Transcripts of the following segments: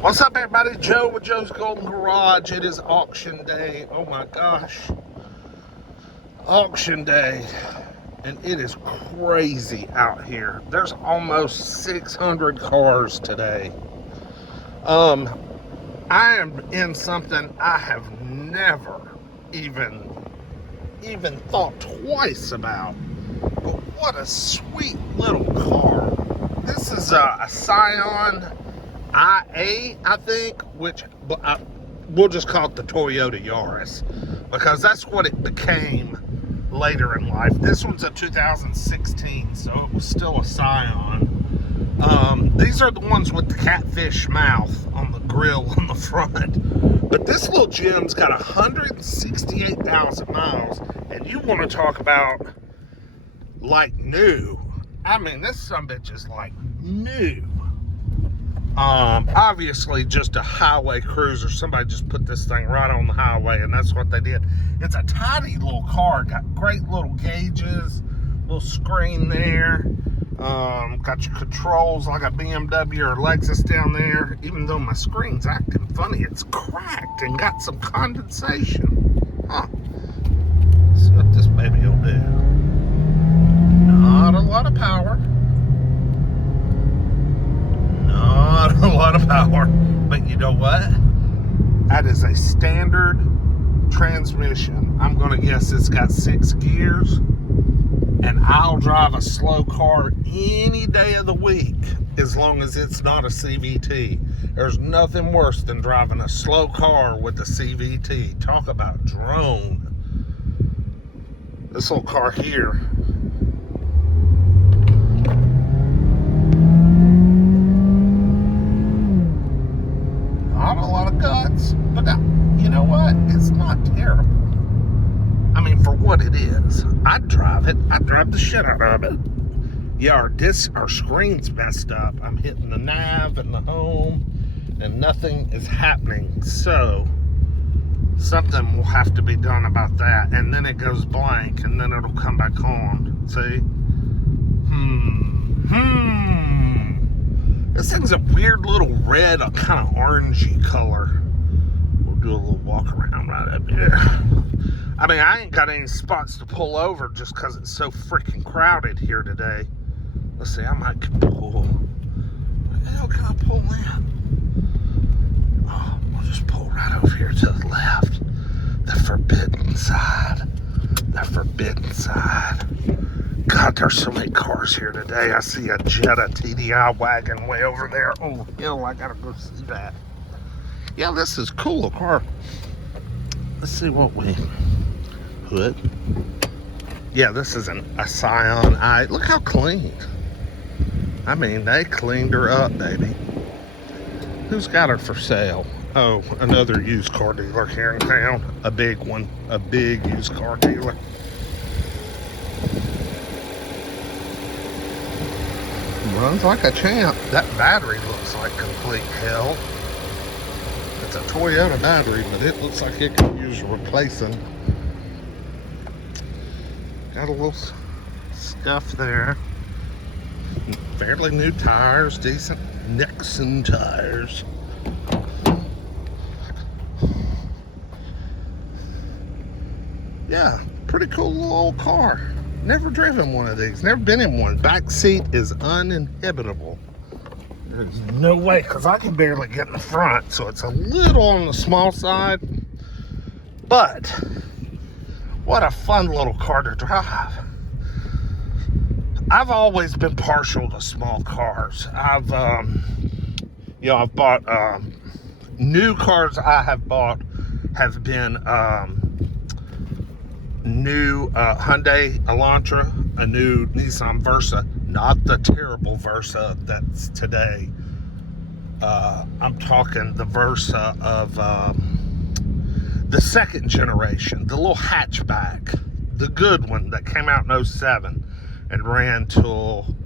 What's up, everybody? Joe with Joe's Golden Garage. It is auction day. Oh my gosh. Auction day. And it is crazy out here. There's almost 600 cars today. I am in something I have never even thought twice about. But what a sweet little car. This is a Scion IA, I think, which we'll just call it the Toyota Yaris, because that's what it became later in life. This one's a 2016, so it was still a Scion. These are the ones with the catfish mouth on the grill on the front. But this little gem's got 168,000 miles, and you want to talk about like new. I mean, this sumbitch is like new. Obviously just a highway cruiser. Somebody just put this thing right on the highway, and that's what they did. It's a tiny little car, got great little gauges, little screen there. Got your controls like a BMW or Lexus down there. Even though my screen's acting funny, it's cracked and got some condensation. Let's see what this baby will do. Not a lot of power. Not a lot of power, but you know what? That is a standard transmission. I'm gonna guess it's got 6 gears, and I'll drive a slow car any day of the week as long as it's not a CVT. There's nothing worse than driving a slow car with a CVT. Talk about drone. This little car here, not a lot of guts, but you know what? It's not terrible. I mean, for what it is, I'd drive it. I'd drive the shit out of it. Yeah, our screen's messed up. I'm hitting the nav and the home, and nothing is happening. So something will have to be done about that. And then it goes blank, and then it'll come back on. See? This thing's a weird little red, kind of orangey color. We'll do a little walk around right up here. I mean, I ain't got any spots to pull over just because it's so freaking crowded here today. Let's see, I might pull. What the hell can I pull in? Oh, we'll just pull right over here to the left. The forbidden side. The forbidden side. God, there's so many cars here today. I see a Jetta TDI wagon way over there. Oh, hell, I gotta go see that. Yeah, this is a cool little car. Let's see what we... Hood. Yeah, this is a Scion I. Look how clean. I mean, they cleaned her up, baby. Who's got her for sale? Oh, another used car dealer here in town. A big one. A big used car dealer. Runs like a champ. That battery looks like complete hell. It's a Toyota battery, but it looks like it could use replacing. Got a little scuff there. Fairly new tires, decent Nixon tires. Yeah, pretty cool little old car. Never driven one of these. Never been in one. Back seat is uninhibitable. There's no way, because I can barely get in the front, so it's a little on the small side. But what a fun little car to drive. I've always been partial to small cars. I've bought new cars. I have bought have been new Hyundai Elantra, a new Nissan Versa, not the terrible Versa that's today. I'm talking the Versa of the second generation, the little hatchback, the good one that came out in 07 and ran till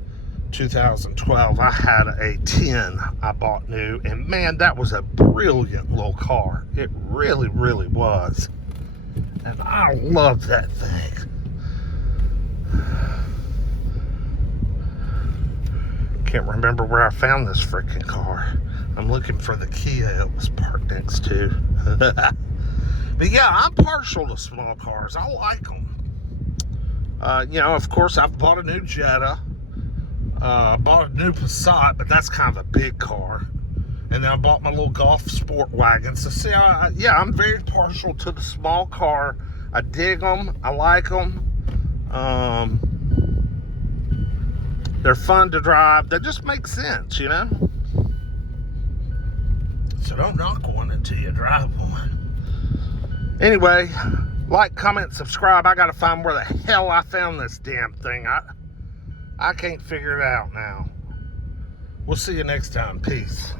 2012. I had a 10 I bought new, and man, that was a brilliant little car. It really, really was. And I love that thing. Can't remember where I found this freaking car. I'm looking for the Kia it was parked next to. But yeah, I'm partial to small cars. I like them. You know, of course, I've bought a new Jetta. I bought a new Passat, but that's kind of a big car. And then I bought my little Golf Sport wagon. So see, yeah, I'm very partial to the small car. I dig them. I like them. They're fun to drive. They just make sense, you know? So don't knock one until you drive one. Anyway, like, comment, subscribe. I got to find where the hell I found this damn thing. I can't figure it out now. We'll see you next time. Peace.